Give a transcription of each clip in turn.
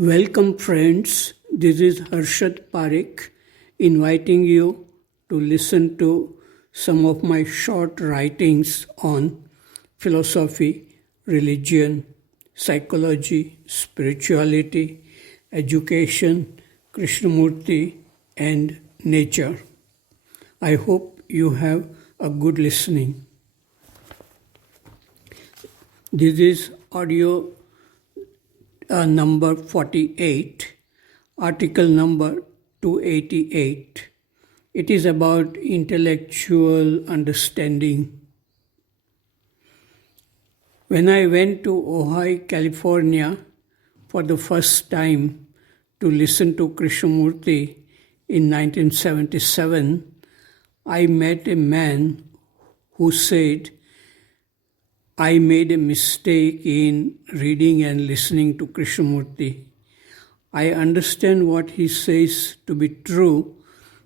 Welcome, friends. This is Harshad Parekh inviting you to listen to some of my short writings on philosophy, religion, psychology, spirituality, education, Krishnamurti, and nature. I hope you have a good listening. This is audio number 48, article number 288. It is about intellectual understanding. When I went to Ojai, California for the first time to listen to Krishnamurti in 1977, I met a man who said, I made a mistake in reading and listening to Krishnamurti. I understand what he says to be true,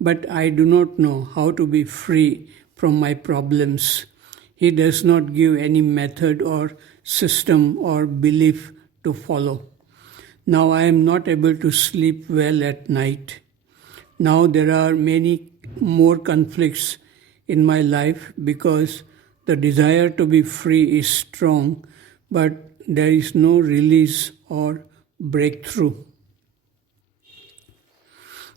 but I do not know how to be free from my problems. He does not give any method or system or belief to follow. Now I am not able to sleep well at night. Now there are many more conflicts in my life because the desire to be free is strong, but there is no release or breakthrough.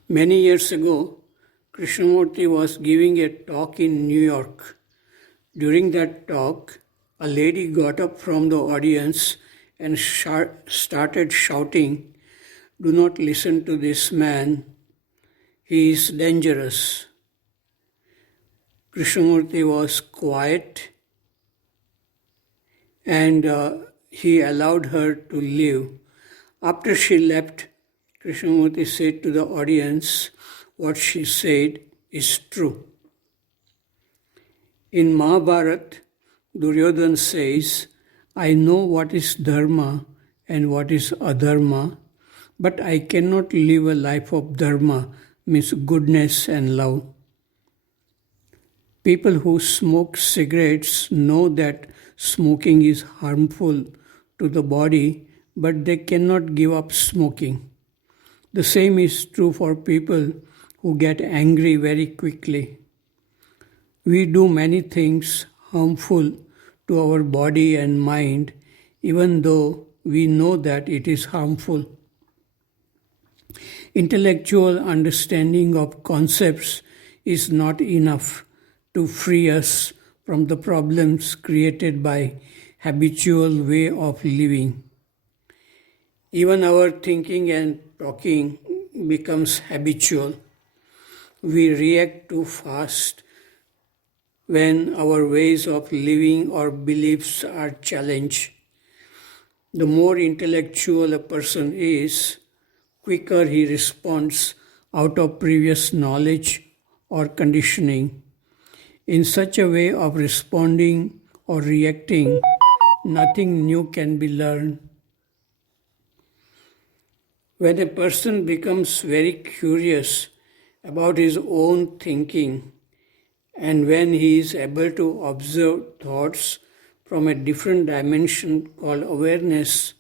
Many years ago, Krishnamurti was giving a talk in New York. During that talk, a lady got up from the audience and started shouting, "Do not listen to this man. He is dangerous." Krishnamurti was quiet and he allowed her to leave. After she left, Krishnamurti said to the audience, what she said is true. In Mahabharata, Duryodhana says, I know what is dharma and what is adharma, but I cannot live a life of dharma, means goodness and love. People who smoke cigarettes know that smoking is harmful to the body, but they cannot give up smoking. The same is true for people who get angry very quickly. We do many things harmful to our body and mind, even though we know that it is harmful. Intellectual understanding of concepts is not enough to free us from the problems created by habitual way of living. Even our thinking and talking becomes habitual. We react too fast when our ways of living or beliefs are challenged. The more intellectual a person is, quicker he responds out of previous knowledge or conditioning. In such a way of responding or reacting, nothing new can be learned. When a person becomes very curious about his own thinking, and when he is able to observe thoughts from a different dimension called awareness,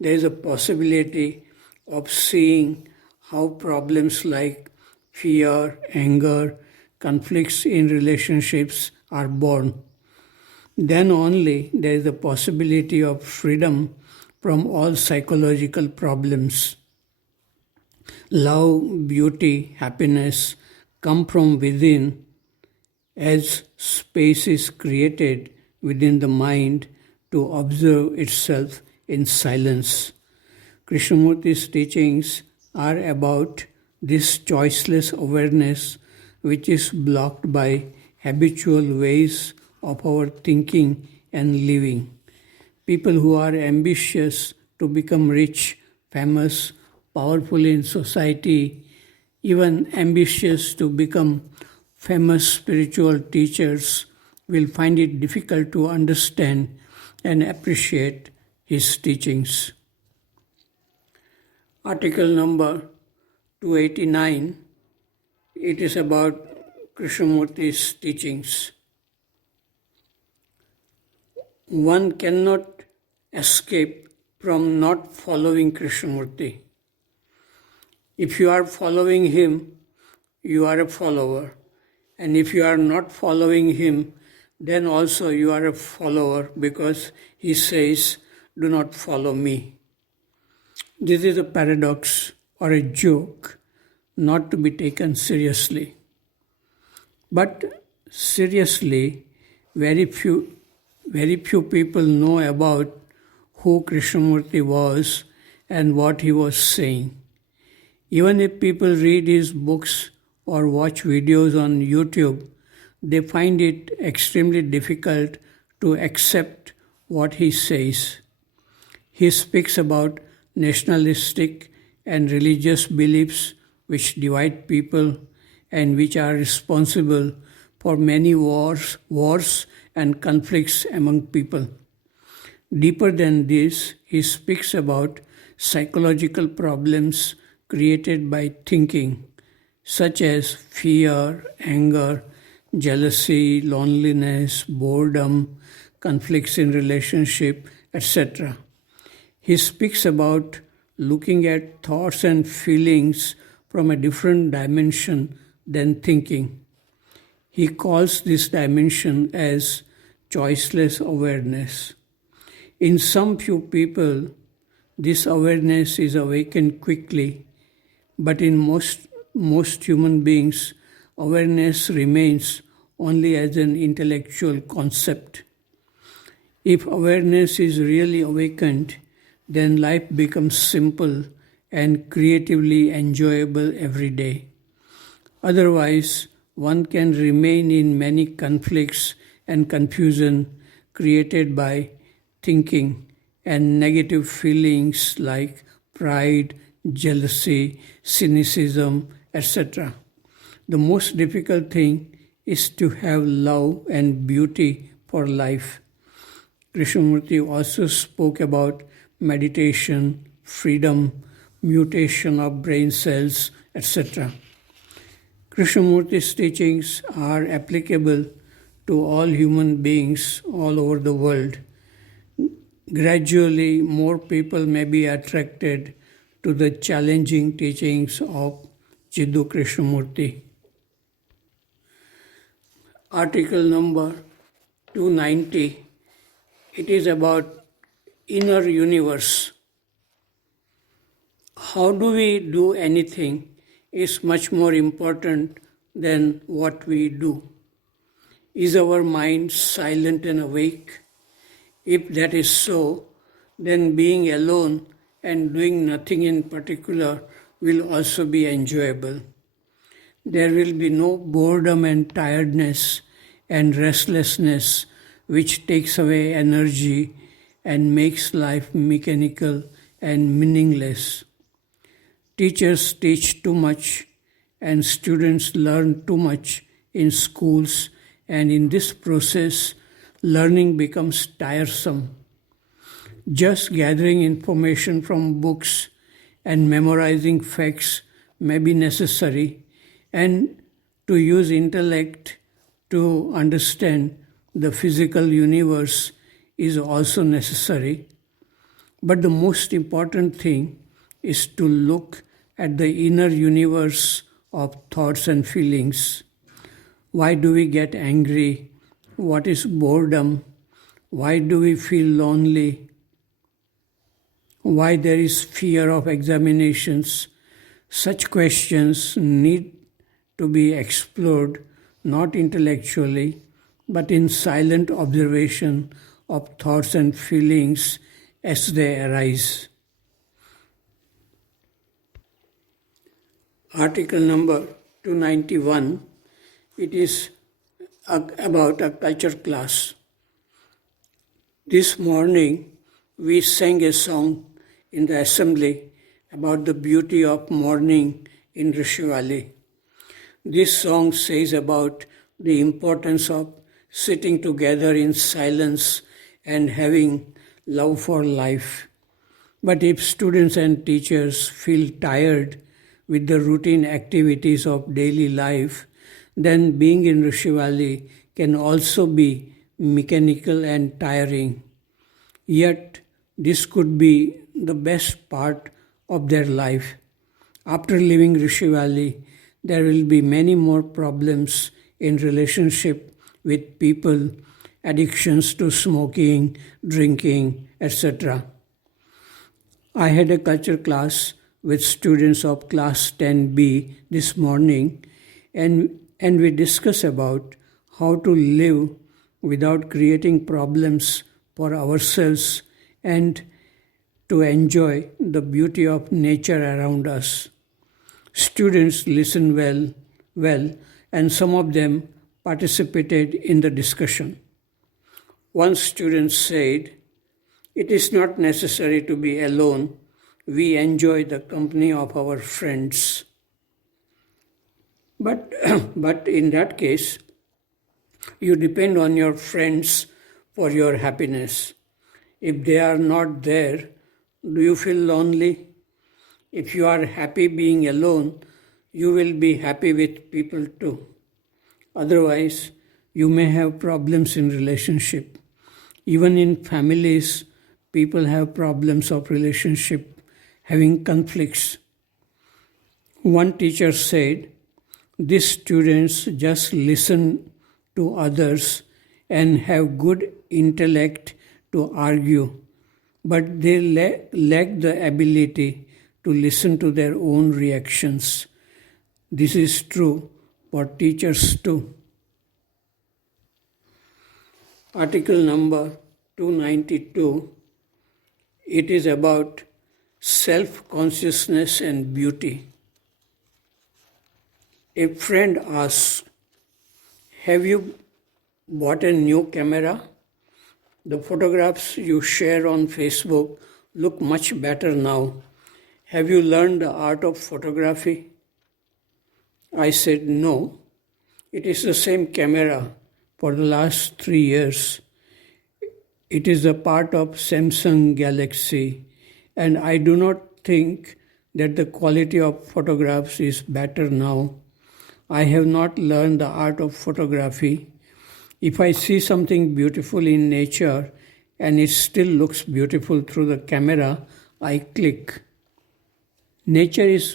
there is a possibility of seeing how problems like fear, anger, conflicts in relationships are born. Then only there is a possibility of freedom from all psychological problems. Love, beauty, happiness come from within as space is created within the mind to observe itself in silence. Krishnamurti's teachings are about this choiceless awareness which is blocked by habitual ways of our thinking and living. People who are ambitious to become rich, famous, powerful in society, even ambitious to become famous spiritual teachers, will find it difficult to understand and appreciate his teachings. Article number 289, it is about Krishnamurti's teachings. One cannot escape from not following Krishnamurti. If you are following him, you are a follower. And if you are not following him, then also you are a follower because he says, do not follow me. This is a paradox or a joke not to be taken seriously. But seriously, very few people know about who Krishnamurti was and what he was saying. Even if people read his books or watch videos on YouTube, they find it extremely difficult to accept what he says. He speaks about nationalistic and religious beliefs which divide people and which are responsible for many wars and conflicts among people. Deeper than this, he speaks about psychological problems created by thinking, such as fear, anger, jealousy, loneliness, boredom, conflicts in relationship, etc. He speaks about looking at thoughts and feelings from a different dimension than thinking. He calls this dimension as choiceless awareness. In some few people, this awareness is awakened quickly, but in most human beings, awareness remains only as an intellectual concept. If awareness is really awakened, then life becomes simple and creatively enjoyable every day. Otherwise, one can remain in many conflicts and confusion created by thinking and negative feelings like pride, jealousy, cynicism, etc. The most difficult thing is to have love and beauty for life. Krishnamurti also spoke about meditation, freedom, mutation of brain cells, etc. Krishnamurti's teachings are applicable to all human beings all over the world. Gradually, more people may be attracted to the challenging teachings of Jiddu Krishnamurti. Article number 290. It is about inner universe. How do we do anything is much more important than what we do. Is our mind silent and awake? If that is so, then being alone and doing nothing in particular will also be enjoyable. There will be no boredom and tiredness and restlessness which takes away energy and makes life mechanical and meaningless. Teachers teach too much and students learn too much in schools, and in this process, learning becomes tiresome. Just gathering information from books and memorizing facts may be necessary, and to use intellect to understand the physical universe is also necessary. But the most important thing is to look at the inner universe of thoughts and feelings. Why do we get angry? What is boredom? Why do we feel lonely? Why there is fear of examinations? Such questions need to be explored not intellectually, but in silent observation of thoughts and feelings as they arise. Article number 291, it is about a culture class. This morning we sang a song in the assembly about the beauty of morning in Rishi Valley. This song says about the importance of sitting together in silence and having love for life. But if students and teachers feel tired with the routine activities of daily life, then being in Rishi Valley can also be mechanical and tiring. Yet, this could be the best part of their life. After leaving Rishi Valley, there will be many more problems in relationship with people, addictions to smoking, drinking, etc. I had a culture class with students of class 10B this morning, and we discussed about how to live without creating problems for ourselves and to enjoy the beauty of nature around us. Students listened well, and some of them participated in the discussion. One student said, "It is not necessary to be alone. We enjoy the company of our friends." But, but in that case, you depend on your friends for your happiness. If they are not there, do you feel lonely? If you are happy being alone, you will be happy with people too. Otherwise, you may have problems in relationship. Even in families, people have problems of relationship, having conflicts. One teacher said, "These students just listen to others and have good intellect to argue, but they lack the ability to listen to their own reactions." This is true for teachers too. Article number 292, it is about self-consciousness and beauty. A friend asks, "Have you bought a new camera? The photographs you share on Facebook look much better now. Have you learned the art of photography?" I said, "No, it is the same camera for the last 3 years. It is a part of Samsung Galaxy, and I do not think that the quality of photographs is better now. I have not learned the art of photography. If I see something beautiful in nature and it still looks beautiful through the camera, I click." Nature is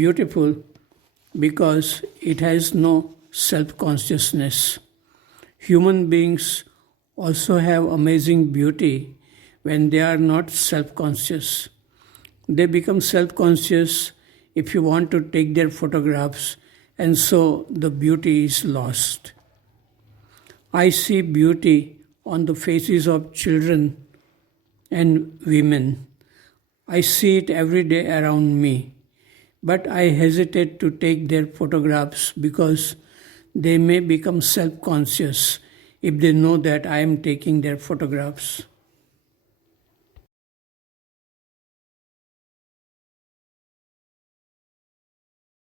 beautiful because it has no self-consciousness. Human beings also have amazing beauty when they are not self-conscious. They become self-conscious if you want to take their photographs, and so the beauty is lost. I see beauty on the faces of children and women. I see it every day around me. But I hesitate to take their photographs because they may become self-conscious if they know that I am taking their photographs.